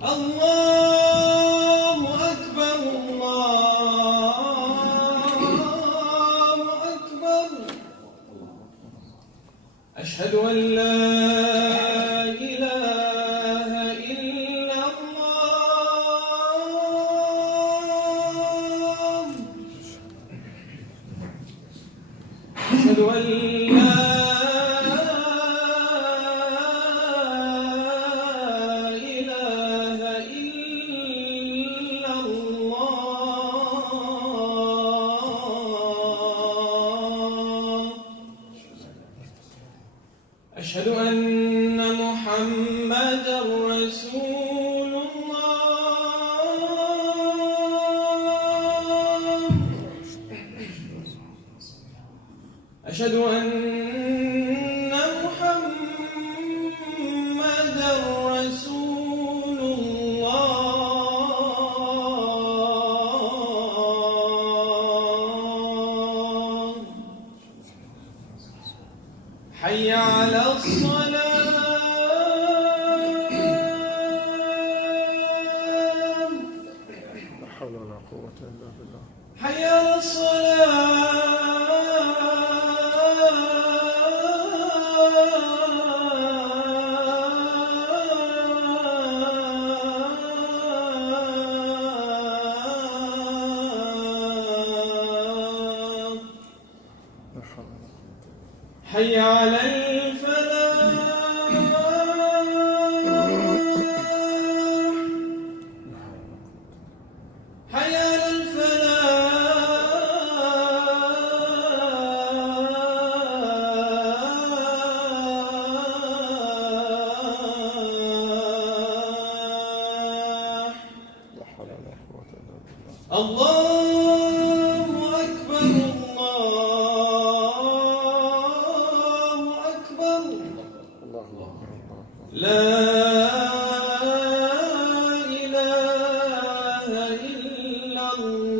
الله أكبر الله أكبر أشهد أن لا إله إلا الله أشهد أن لا أشهد أن محمدا رسول الله أشهد أن محمدا رسول الله حي على الصلاة لا حول ولا قوة إلا بالله. حي على الصلاة لا حول ولا قوة. حي على الفلاح حي على الفلاح لا حول ولا قوة إلا بالله. الله أكبر الله أكبر الله أكبر الله. لا إله إلا الله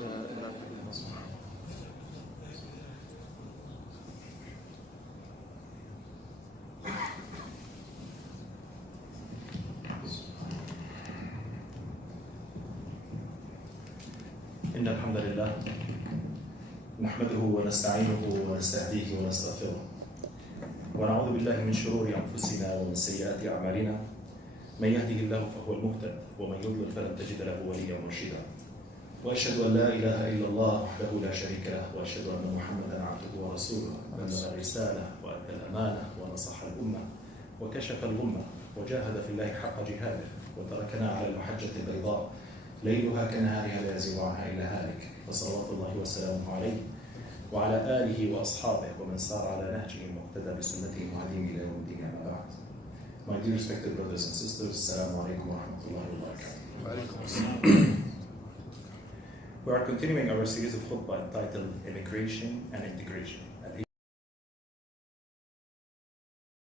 لا إله إلا الله. إن الحمد لله نحمده ونستعينه ونستهديه ونستغفره ونعوذ بالله من شرور أنفسنا ومن سيئات أعمالنا من يهده الله فهو المهتد ومن يضلل فلن تجد له وليا مرشدا وأشهد أن لا إله إلا الله وحده لا شريك له وأشهد أن محمدا عبده ورسوله بلغ الرسالة وأدى الأمانة ونصح الأمة وكشف الغمة وجاهد في الله حق جهاده وتركنا على المحجة البيضاء ليلها كنهارها لا يزيغ عنها إلا هالك فصلوات الله وسلامه عليه وعلى آله وأصحابه ومن سار على نهجه المقتدى بسنته وهديه إلى يوم الدين أما بعد. My dear respected brothers and sisters, Assalamu alaikum wa rahmatullahi wa barakatuh. We are continuing our series of khutbah entitled Immigration and Integration.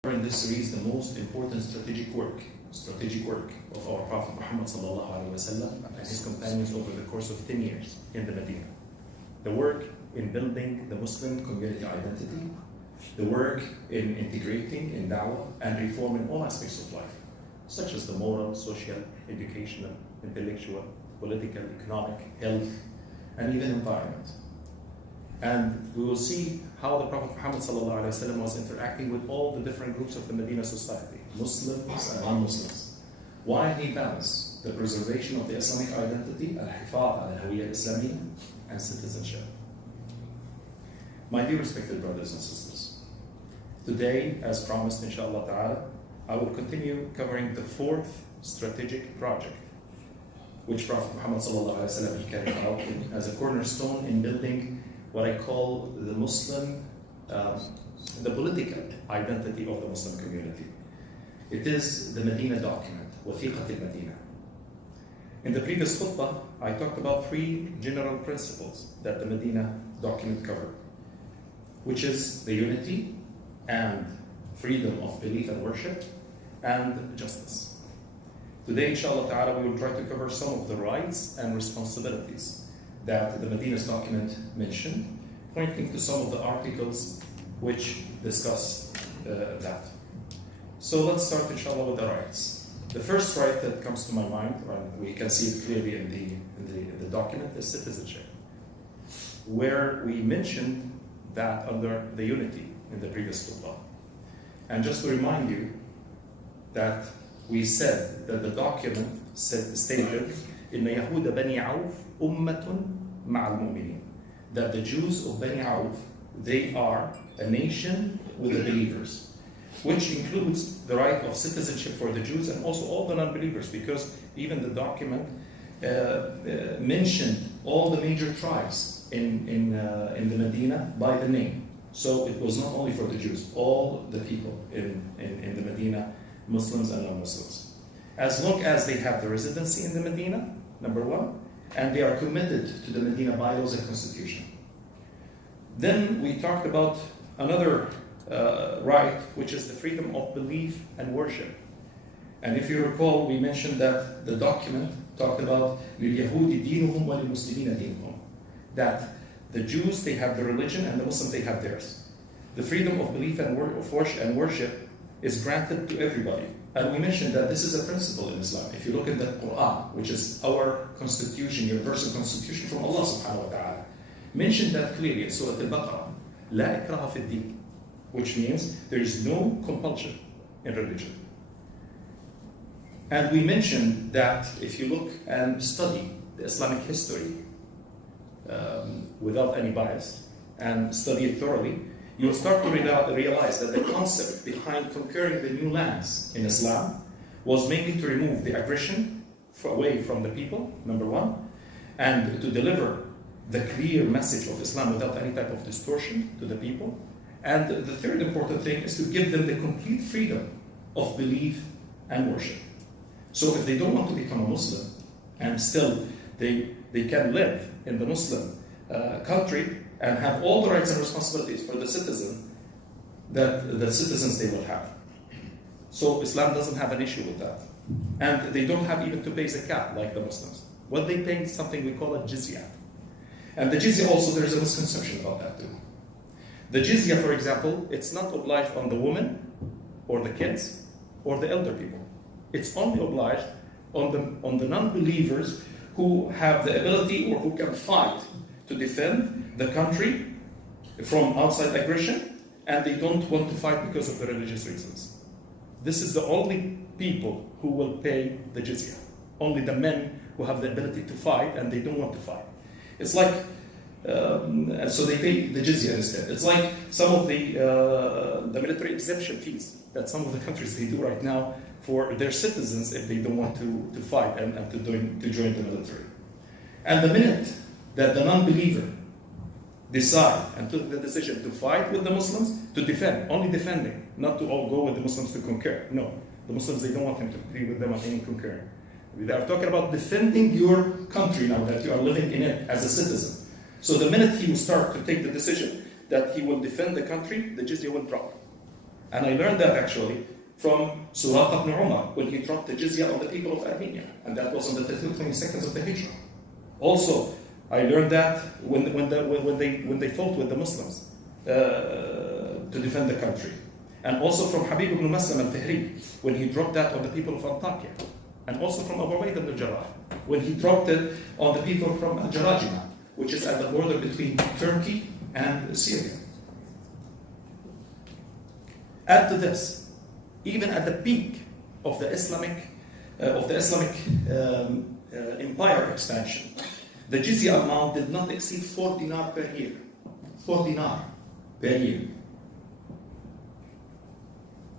In this series, the most important strategic work of our Prophet Muhammad sallallahu alaihi wasallam and his companions over the course of 10 years in the Madinah. The work in building the Muslim community identity, the work in integrating in da'wah and reform in all aspects of life, such as the moral, social, educational, intellectual, political, economic, health, and even environment. And we will see how the Prophet Muhammad ﷺ was interacting with all the different groups of the Medina society, Muslims and non-Muslims. While he balanced the preservation of the Islamic identity, al-hifaz al-hawiyya al-Islamiyya, and citizenship. My dear respected brothers and sisters, today, as promised inshallah ta'ala, I will continue covering the fourth strategic project which Prophet Muhammad ﷺ carried out as a cornerstone in building what I call the Muslim, the political identity of the Muslim community. It is the Medina document, Wathiqat al-Madinah. In the previous khutbah, I talked about three general principles that the Medina document covered, which is the unity and freedom of belief and worship and justice. Today, inshallah ta'ala, we will try to cover some of the rights and responsibilities that the Medina's document mentioned, pointing to some of the articles which discuss that. So let's start, inshallah, with the rights. The first right that comes to my mind, and we can see it clearly in the document, is citizenship, where we mentioned that under the unity in the previous khutbah. And just to remind you that we said that the document stated, إن يهود بني عوف أمة مع المؤمنين, that the Jews of Bani Auf, they are a nation with the believers, which includes the right of citizenship for the Jews and also all the non-believers, because even the document mentioned all the major tribes in the Medina by the name. So it was not only for the Jews, all the people in the Medina, Muslims and non-Muslims. As long as they have the residency in the Medina, number one, and they are committed to the Medina bylaws and constitution. Then we talked about another right, which is the freedom of belief and worship. And if you recall, we mentioned that the document talked about لِلْيَهُودِ دِينُهُمْ وَلِلْمُسْلِمِينَ دِينُهُمْ, that the Jews, they have the religion, and the Muslims, they have theirs. The freedom of belief and worship is granted to everybody. And we mentioned that this is a principle in Islam. If you look at the Quran, which is our constitution, universal constitution from Allah subhanahu wa ta'ala, mentioned that clearly in Surah Al-Baqarah, لا إكراه في الدين, which means there is no compulsion in religion. And we mentioned that if you look and study the Islamic history without any bias and study it thoroughly, you'll start to realize that the concept behind conquering the new lands in Islam was mainly to remove the aggression away from the people, number one, and to deliver the clear message of Islam without any type of distortion to the people. And the third important thing is to give them the complete freedom of belief and worship. So if they don't want to become a Muslim and still they can live in the Muslim country and have all the rights and responsibilities for the citizen that the citizens they will have. So Islam doesn't have an issue with that. And they don't have even to pay zakat like the Muslims. Well, they pay something we call a jizya. And the jizya also, there's a misconception about that too. The jizya, for example, it's not obliged on the women or the kids or the elder people. It's only obliged on the non-believers who have the ability or who can fight to defend the country from outside aggression, and they don't want to fight because of the religious reasons. This is the only people who will pay the jizya. Only the men who have the ability to fight and they don't want to fight. It's like, so they pay the jizya instead. It's like some of the military exemption fees that some of the countries they do right now for their citizens if they don't want to fight and to join the military. And the minute that the non-believer decide and took the decision to fight with the Muslims, to defend, only defending, not to all go with the Muslims to conquer. No, the Muslims, they don't want him to be with them on any conquering. They are talking about defending your country now that you are living in it as a citizen. So the minute he will start to take the decision that he will defend the country, the jizya will drop. And I learned that actually from Surah ibn Umar when he dropped the jizya on the people of Armenia, and that was on the 22nd of the Hijrah. Also, I learned that when they fought with the Muslims to defend the country. And also from Habib ibn Maslam al-Fihri, when he dropped that on the people of Antakya. And also from Abu Ubaid ibn Jarrah, when he dropped it on the people from Al-Jarajima, which is at the border between Turkey and Syria. Add to this, even at the peak of the Islamic empire expansion, the jizya amount did not exceed 4 dinar per year. 4 dinar per year.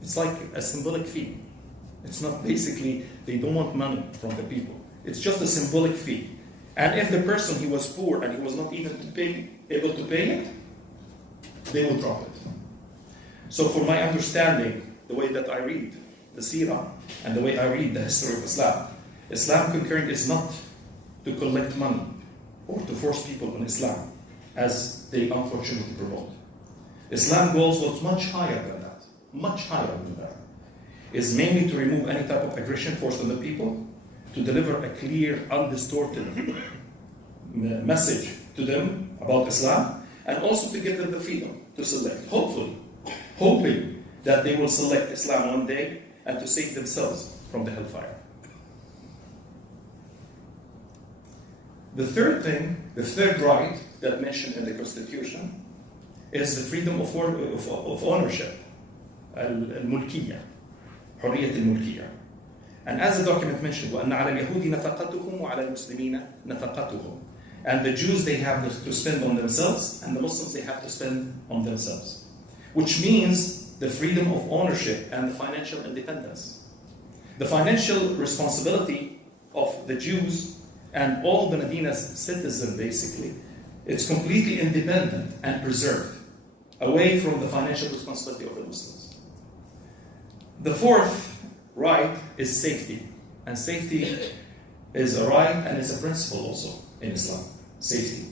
It's like a symbolic fee. It's not basically, they don't want money from the people. It's just a symbolic fee. And if the person, he was poor and he was not even able to pay it, they will drop it. So for my understanding, the way that I read the seerah and the way I read the history of Islam, Islam conquering is not to collect money or to force people on Islam, as they unfortunately promote. Islam goals was much higher than that, much higher than that. Is mainly to remove any type of aggression forced on the people, to deliver a clear, undistorted message to them about Islam, and also to give them the freedom to select, hopefully, that they will select Islam one day and to save themselves from the hellfire. The third thing, the third right that mentioned in the Constitution is the freedom of ownership, al-mulkiyya, حرية الملكية. And as the document mentioned, وَأَنَّ عَلَى الْيَهُودِ نَفَقَتُهُمْ وَعَلَى الْمُسْلِمِينَ نَفَقَتُهُم. And the Jews, they have to spend on themselves, and the Muslims, they have to spend on themselves. Which means the freedom of ownership and the financial independence. The financial responsibility of the Jews and all the Medina's citizens, basically, it's completely independent and preserved, away from the financial responsibility of the Muslims. The fourth right is safety. And safety is a right and is a principle also in Islam. Safety.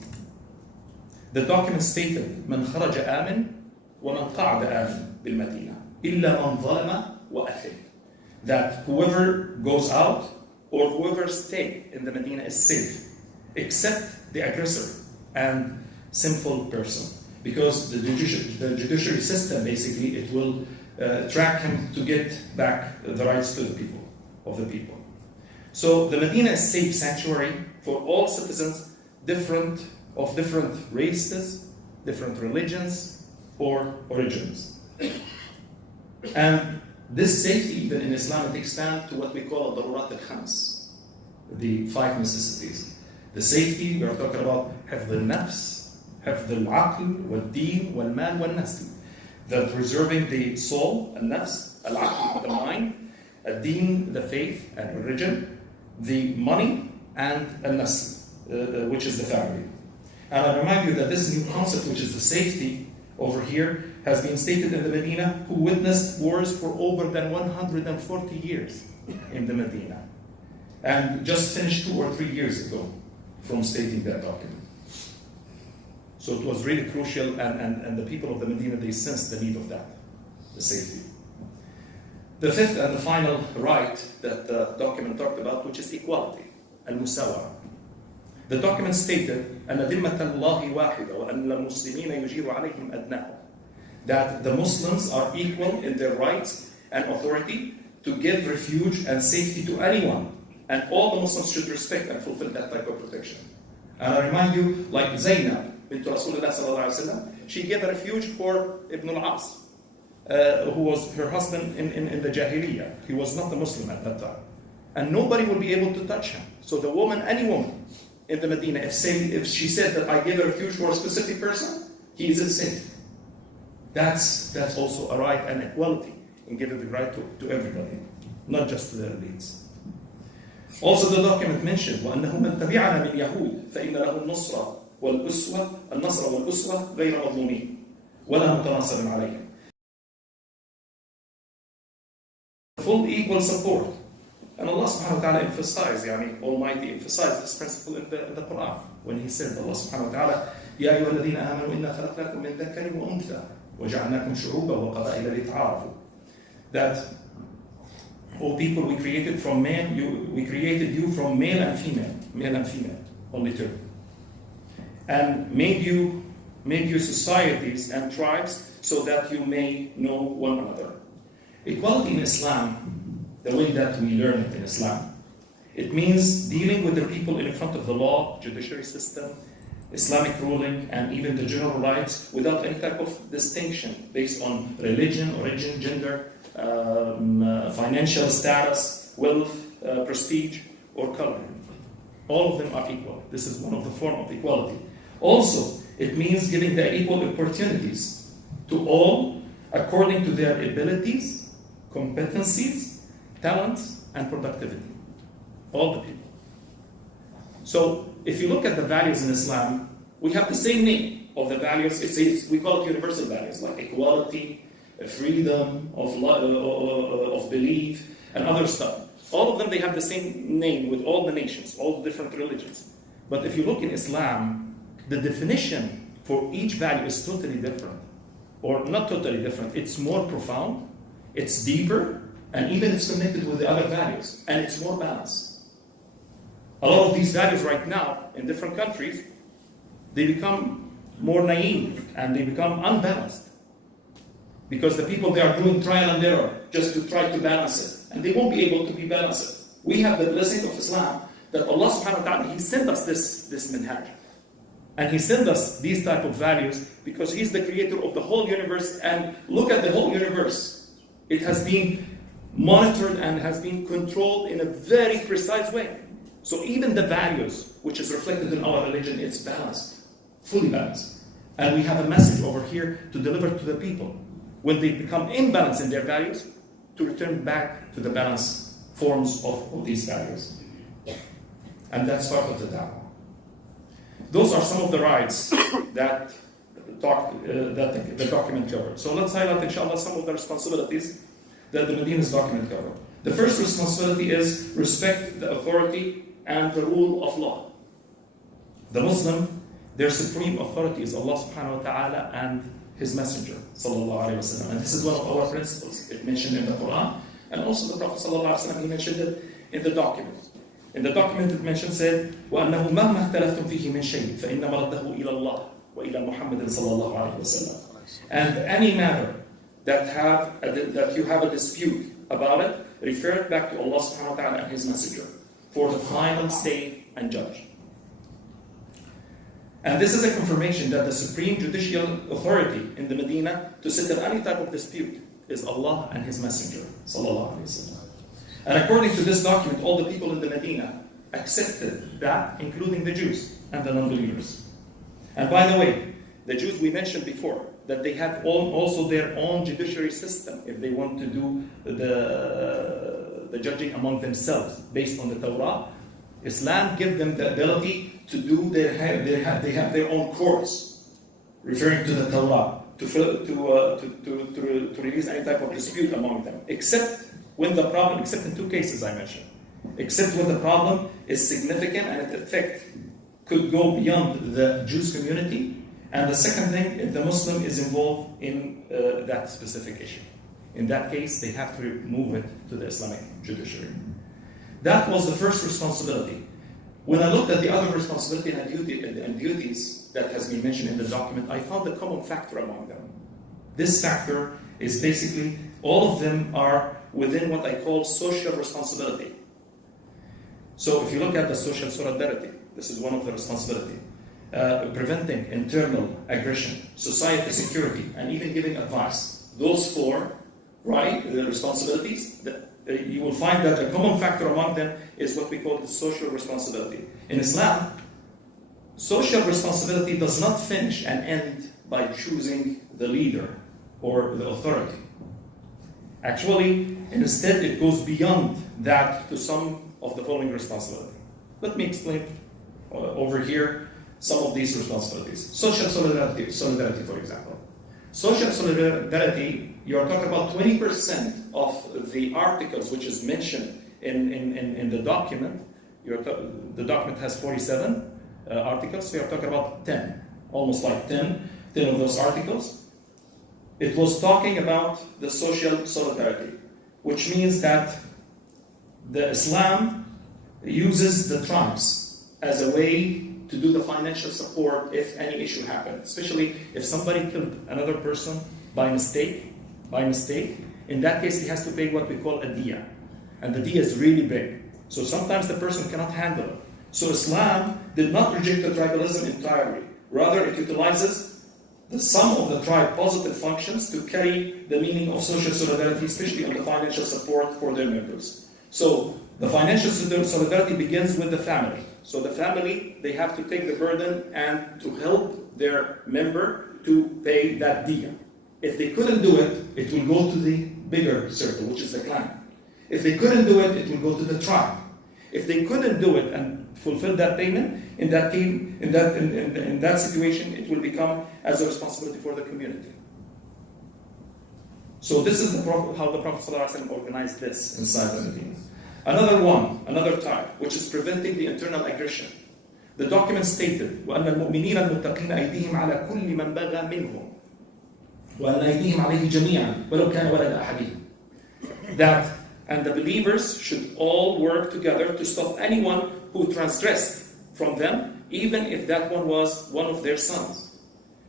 The document stated, من خرج آمن ومن قعد آمن بالمدينة إلا من ظلم وأثم. That whoever goes out or whoever stays in the Medina is safe, except the aggressor and sinful person. Because the judiciary system, basically, it will track him to get back the rights to the people, of the people. So the Medina is a safe sanctuary for all citizens, different races, different religions, or origins. And this safety, even in Islam, it expands to what we call al-darurat al-khams, the five necessities. The safety, we are talking about حفظ النفس, حفظ العقل والدين والمال والنسل. That preserving the soul, al-nafs, al-aql, the mind, al-deen, the faith and religion, the money, and al-nasl, which is the family. And I remind you that this new concept, which is the safety over here, has been stated in the Medina, who witnessed wars for over than 140 years in the Medina. And just finished 2 or 3 years ago from stating that document. So it was really crucial, and the people of the Medina, they sensed the need of that, the safety. The fifth and the final right that the document talked about, which is equality, al-musawa. The document stated, أَنَّ ذِمَّةَ اللَّهِ وَاحِدَةً وَأَنَّ الْمُسْلِمِينَ يُجِيرُ عَلَيْهِمْ أَدْنَاهُمْ. That the Muslims are equal in their rights and authority to give refuge and safety to anyone. And all the Muslims should respect and fulfill that type of protection. And I remind you, like Zainab, bint Rasulullah sallallahu alaihi wasallam, she gave a refuge for Ibn al-As, who was her husband in the Jahiliyyah. He was not a Muslim at that time. And nobody would be able to touch him. So the woman, any woman in the Medina, if she said that I give a refuge for a specific person, he isn't safe. That's also a right and equality in giving the right to everybody, not just to the elites. Also the document mentioned, وَأَنَّهُ مَنْ تَبِعَنَا مِنْ يَهُودٍ فَإِنَّ لَهُ النَّصْرَ وَالْأُسْوَةَ غَيْرَ مَظْلُومِينَ وَلَا مُتَنَاصِرٍ عَلَيْهِمْ. Full equal support. And Allah subhanahu wa ta'ala emphasized, Almighty emphasized this principle in the Quran when He said, Allah subhanahu wa ta'ala, يَا أَيُّهَا الَّذِينَ آمَنُوا إِنَّا خَلَقْنَاكُم مِّن ذَكَرٍ وَأُنثَىٰ وَجَعَلْنَاكُمْ شُعُوبًا وَقَبَائِلَ لِتَعَارَفُوا. That, O people, we created you from male and female, only two, and made you societies and tribes so that you may know one another. Equality in Islam, the way that we learn it in Islam, it means dealing with the people in front of the law, judiciary system, Islamic ruling, and even the general rights without any type of distinction based on religion, origin, gender, financial status, wealth, prestige, or color. All of them are equal. This is one of the forms of equality. Also, it means giving the equal opportunities to all according to their abilities, competencies, talents, and productivity. All the people. So, if you look at the values in Islam, we have the same name of the values. We call it universal values, like equality, freedom of belief, and other stuff. All of them, they have the same name with all the nations, all the different religions. But if you look in Islam, the definition for each value is totally different. Or not totally different, it's more profound, it's deeper, and even it's connected with the other values, and it's more balanced. A lot of these values right now, in different countries, they become more naive, and they become unbalanced. Because the people, they are doing trial and error just to try to balance it. And they won't be able to be balanced. We have the blessing of Islam that Allah subhanahu wa ta'ala, He sent us this minhaj. And He sent us these type of values because He's the creator of the whole universe. And look at the whole universe. It has been monitored and has been controlled in a very precise way. So even the values, which is reflected in our religion, it's balanced, fully balanced. And we have a message over here to deliver to the people. When they become imbalanced in their values, to return back to the balanced forms of these values. And that's part of the da'wah. Those are some of the rights that the document covered. So let's highlight, inshallah, some of the responsibilities that the Madinah's document covered. The first responsibility is respect the authority and the rule of law. The Muslim, their supreme authority is Allah subhanahu wa ta'ala and His Messenger, sallallahu alayhi wa sallam. And this is one of our principles. It mentioned in the Quran, and also the Prophet sallallahu alayhi wa sallam, he mentioned it in the document. In the document it mentioned, said, وَأَنَّهُ مَهْمَا اخْتَلَفْتُمْ فِيهِ مِنْ شَيْءٍ فَإِنَّ مَرَدَّهُ إِلَى اللَّهِ وَإِلَى مُحَمَّدٍ صلى الله عليه وسلم. And any matter that you have a dispute about it, refer it back to Allah subhanahu wa ta'ala and His Messenger for the final say and judge. And this is a confirmation that the supreme judicial authority in the Medina to settle any type of dispute is Allah and His Messenger, sallallahu alaihi wasallam. And according to this document, all the people in the Medina accepted that, including the Jews and the non-believers. And by the way, the Jews we mentioned before, that they have also their own judiciary system if they want to do the judging among themselves based on the Torah. Islam gives them the ability to do they have their own courts, referring to the Torah, to release any type of dispute among them, except in two cases I mentioned, except when the problem is significant and its effect could go beyond the Jews community, and the second thing, if the Muslim is involved in that specific issue. In that case, they have to move it to the Islamic judiciary. That was the first responsibility. When I looked at the other responsibility and duties that has been mentioned in the document, I found a common factor among them. This factor is basically, all of them are within what I call social responsibility. So if you look at the social solidarity, this is one of the responsibilities. Preventing internal aggression, society security, and even giving advice. Those four, right, the responsibilities, you will find that a common factor among them is what we call the social responsibility. In Islam, social responsibility does not finish and end by choosing the leader or the authority. Actually, instead, it goes beyond that to some of the following responsibility. Let me explain over here some of these responsibilities. Social solidarity, for example. Social solidarity, you are talking about 20% of the articles which is mentioned in the document. The document has 47 articles, so you're talking about 10, almost like 10 of those articles. It was talking about the social solidarity, which means that the Islam uses the tribes as a way to do the financial support if any issue happens, especially if somebody killed another person by mistake. In that case, he has to pay what we call a diya, and the diya is really big. So sometimes the person cannot handle it. So Islam did not reject the tribalism entirely. Rather, it utilizes the sum of the tribe positive functions to carry the meaning of social solidarity, especially on the financial support for their members. So the financial solidarity begins with the family. So the family, they have to take the burden and to help their member to pay that diya. If they couldn't do it, it will go to the bigger circle, which is the clan. If they couldn't do it, it will go to the tribe. If they couldn't do it and fulfill that payment, in that situation, it will become as a responsibility for the community. So this is how the Prophet ﷺ organized this inside the Medina. Another type, which is preventing the internal aggression. The document stated, وَأَنَّ الْمُؤْمِنِينَ الْمُتَّقِينَ أَيْدِيهِمْ عَلَى كُلِّ مَنْ بَغَى مِنْهُمْ وَأَنَّ أَيْدِيهِمْ عَلَيْهِ جَمِيعًا وَلَوْ كَانَ وَلَدَ أَحَدِهِمْ. That, and the believers should all work together to stop anyone who transgressed from them, even if that one was one of their sons.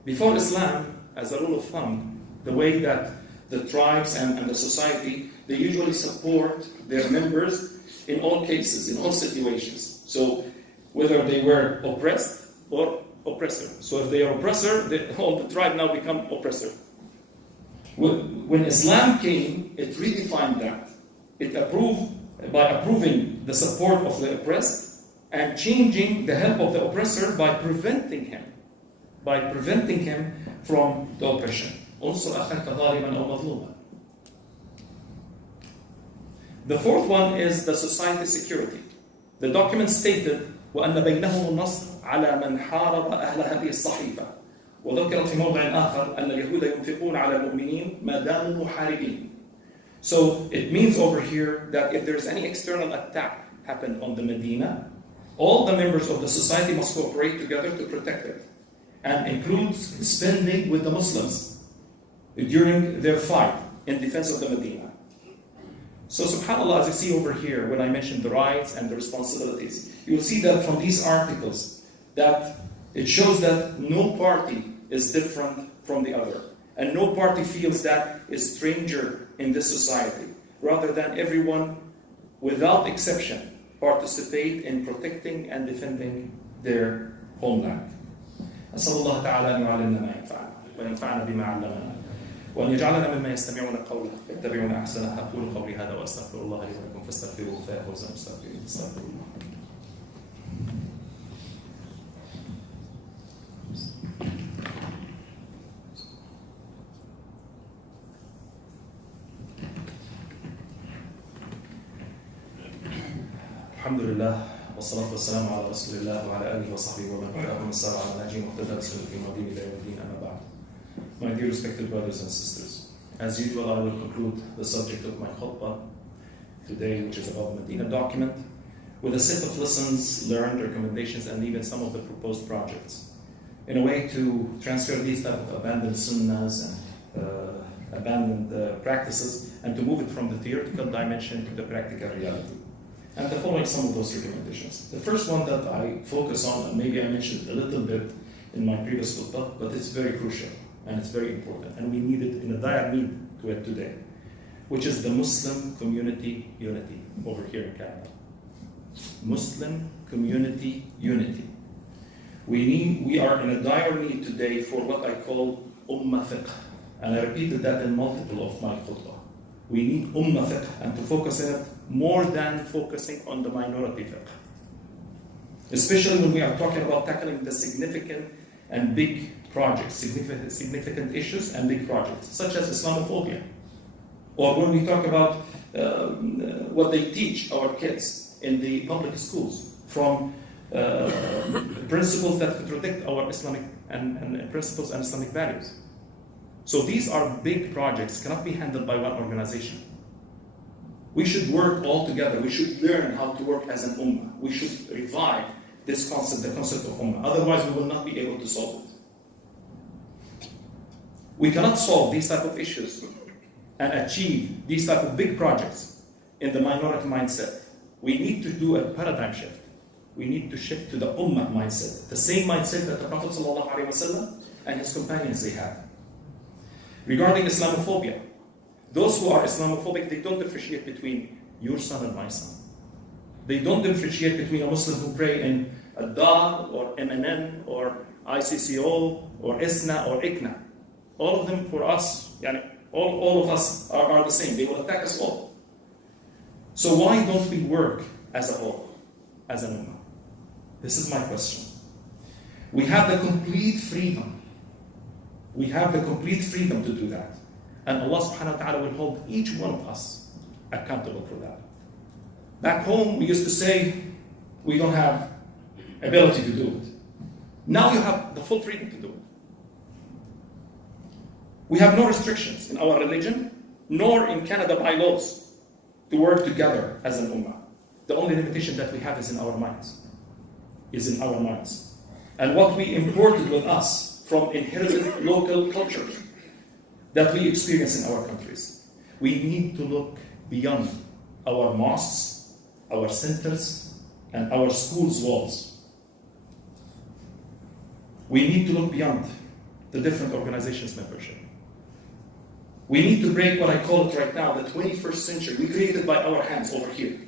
Before Islam, as a rule of thumb, the way that the tribes and the society, they usually support their members in all cases, in all situations. So whether they were oppressed or oppressor. So if they are oppressor, all the tribe now become oppressor. When Islam came, it redefined that. It approving the support of the oppressed and changing the help of the oppressor by preventing him from the oppression. The fourth one is the society security. The document stated وأن بينهم النصر على من حارب أهل هذه الصحيفة وذكرت في موضع آخر أن اليهود ينفقون على المؤمنين ما داموا محاربين. So it means over here that if there's any external attack happened on the Medina, all the members of the society must cooperate together to protect it, and includes spending with the Muslims during their fight in defense of the Medina. So subhanAllah, as you see over here, when I mentioned the rights and the responsibilities, you'll see that from these articles that it shows that no party is different from the other, and no party feels that is stranger in this society. Rather than everyone, without exception, participate in protecting and defending their homeland. أسأل الله تعالى أن يعلمنا ما ينفعنا وينفعنا بما علمنا وأن يجعلنا مما يستمعون قوله يتبعون أحسنه. أقول قولي هذا وأستغفر الله لي ولكم فاستغفروه فيفوز المستغفرين. استغفر الله. الحمد لله والصلاة والسلام على رسول الله وعلى آله وصحبه ومن تبعهم السار على نهجه واهتدى بسنته ودين إلى يوم الدين أما بعد. My dear respected brothers and sisters, as usual I will conclude the subject of my khutbah today, which is about the Madinah document, with a set of lessons learned, recommendations, and even some of the proposed projects, in a way to transfer these type of abandoned sunnahs and abandoned practices, and to move it from the theoretical dimension to the practical reality. And the following some of those recommendations. The first one that I focus on, and maybe I mentioned a little bit in my previous khutbah, but it's very crucial and it's very important, and we need it in a dire need to it today, which is the Muslim community unity over here in Canada. Muslim community unity. We are in a dire need today for what I call ummah fiqh, and I repeated that in multiple of my khutbah. We need ummah fiqh, and to focus it more than focusing on the minority fiqh. Especially when we are talking about tackling the significant and big projects, significant issues and big projects, such as Islamophobia. Or when we talk about what they teach our kids in the public schools, from principles that contradict our Islamic and principles and Islamic values. So these are big projects, cannot be handled by one organization. We should work all together. We should learn how to work as an ummah. We should revive this concept, the concept of ummah. Otherwise, we will not be able to solve it. We cannot solve these type of issues and achieve these type of big projects in the minority mindset. We need to do a paradigm shift. We need to shift to the ummah mindset, the same mindset that the Prophet ﷺ and his companions they had. Regarding Islamophobia, those who are Islamophobic, they don't differentiate between your son and my son. They don't differentiate between a Muslim who pray in Ad-Dar or MNN or ICCO or ISNA or ICNA. All of them for us, all of us are the same. They will attack us all. So why don't we work as a whole, as an ummah? This is my question. We have the complete freedom. We have the complete freedom to do that. And Allah subhanahu wa ta'ala will hold each one of us accountable for that. Back home, we used to say, we don't have ability to do it. Now you have the full freedom to do it. We have no restrictions in our religion, nor in Canada bylaws to work together as an ummah. The only limitation that we have is in our minds. And what we imported with us from inherited local cultures that we experience in our countries. We need to look beyond our mosques, our centers, and our schools' walls. We need to look beyond the different organizations' membership. We need to break what I call it right now, the 21st century. We created by our hands over here.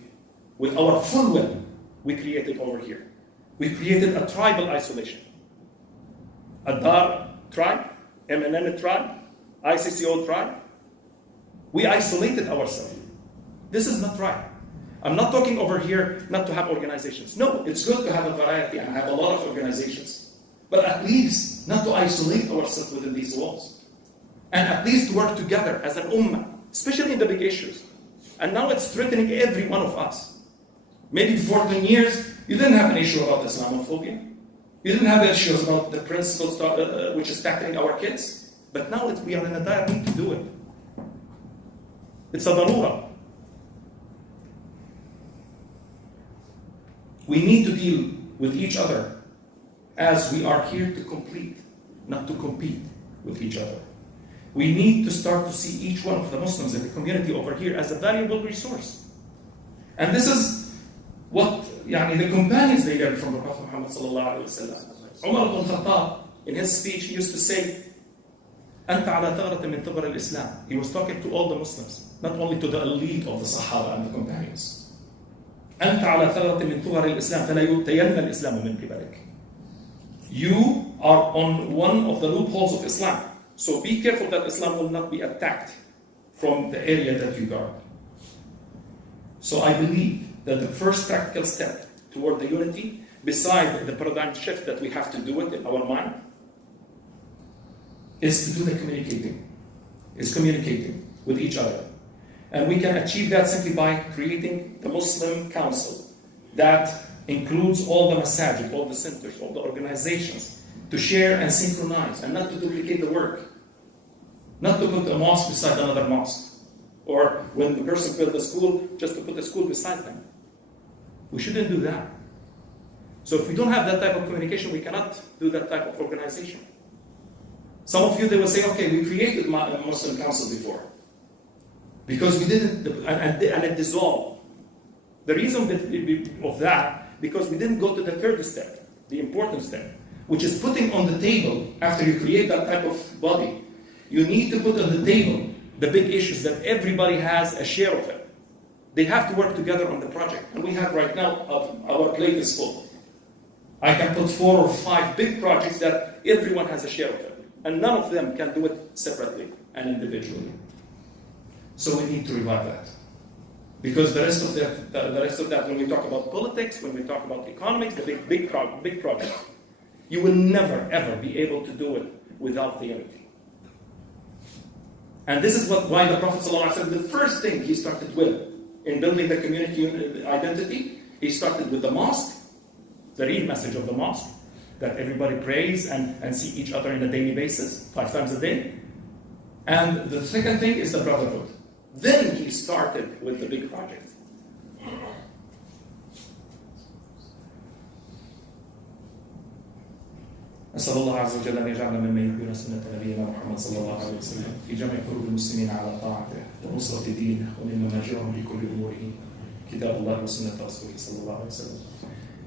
With our full will, we created over here. We created a tribal isolation. A Dar tribe, MNN tribe, ICCO tribe. We isolated ourselves. This is not right. I'm not talking over here not to have organizations. No, it's good to have a variety and have a lot of organizations. But at least not to isolate ourselves within these walls. And at least to work together as an ummah, especially in the big issues. And now it's threatening every one of us. Maybe before 10 years, you didn't have an issue about Islamophobia. You didn't have issues about the principles which is tackling our kids. But now we are in a dire need to do it. It's a darura. We need to deal with each other as we are here to complete, not to compete with each other. We need to start to see each one of the Muslims in the community over here as a valuable resource. And this is what the companions they learned from the Prophet Muhammad sallallahu alaihi wasallam. Umar ibn Khattab, in his speech, he used to say, أنت على ثغرة من ثغر الإسلام. He was talking to all the Muslims, not only to the elite of the Sahaba and the companions. أنت على ثغرة من ثغر الإسلام فلا يؤتين الإسلام من قبلك. You are on one of the loopholes of Islam. So be careful that Islam will not be attacked from the area that you guard. So I believe that the first practical step toward the unity, beside the paradigm shift that we have to do it in our mind, is to do the communicating. Is communicating with each other. And we can achieve that simply by creating the Muslim Council that includes all the masajid, all the centers, all the organizations, to share and synchronize and not to duplicate the work. Not to put a mosque beside another mosque. Or when the person built a school, just to put a school beside them. We shouldn't do that. So if we don't have that type of communication, we cannot do that type of organization. Some of you, they will say, okay, we created a Muslim Council before. Because we didn't, and it dissolved. The reason of that, because we didn't go to the third step, the important step, which is putting on the table, after you create that type of body, you need to put on the table the big issues that everybody has a share of it. They have to work together on the project. And we have right now, our plate is full. I can put 4 or 5 big projects that everyone has a share of it. And none of them can do it separately and individually. So we need to revive that. Because the rest of that, when we talk about politics, when we talk about economics, the big project, you will never, ever be able to do it without the unity. And this is why the Prophet ﷺ, the first thing he started with in building the community identity, he started with the mosque, the real message of the mosque, that everybody prays and see each other on a daily basis, 5 times a day. And the second thing is the brotherhood. Then he started with the big project. أسأل الله عز وجل أن يجعلنا ممن يحيون سنة نبينا محمد صلى الله عليه وسلم في جمع قلوب المسلمين على طاعته ونصرة دينه ومن مرجعهم لكل أمورهم كتاب الله وسنة رسوله صلى الله عليه وسلم.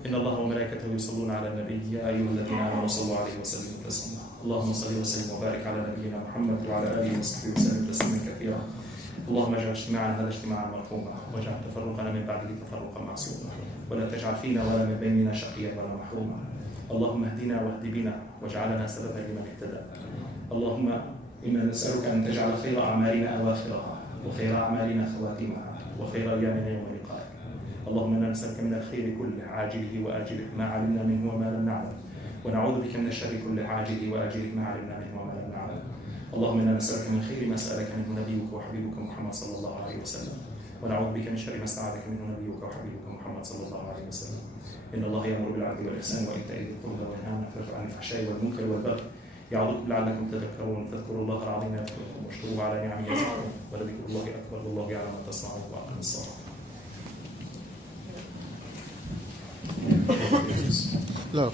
إن الله وملائكته يصلون على النبي يا أيها الذين آمنوا صلوا عليه وسلموا تسليما. اللهم صل وسلم وبارك على نبينا محمد وعلى آله وصحبه وسلم تسليما كثيرا. اللهم اجعل اجتماعنا هذا اجتماعا مرحوما واجعل تفرقنا من بعده تفرقا معصوما ولا تجعل فينا ولا من بيننا شقيا ولا محروما. اللهم اهدنا واهد بنا واجعلنا سببا لمن اهتدى. اللهم انا نسالك ان تجعل خير اعمالنا اواخرها وخير اعمالنا خواتيمها وخير ايامنا يوم لقائك. اللهم انا نسالك من الخير كله عاجله واجله ما علمنا منه وما لم نعلم ونعوذ بك من الشر كله عاجله واجله ما علمنا منه وما لم نعلم. اللهم انا نسالك من خير ما سالك منه نبيك وحبيبك محمد صلى الله عليه وسلم ونعوذ بك من شر ما استعاذك منه نبيك وحبيبك محمد صلى الله عليه وسلم. إن الله يأمر بالعدل والإحسان وإيتاء ذي القربى وينهى عن الفحشاء والمنكر والبغي يعظكم لعلكم تذكرون فاذكروا الله العظيم يذكركم واشكروه على نعمه يزدكم ولذكر الله أكبر والله يعلم ما تصنعون وأقم الصلاة. لا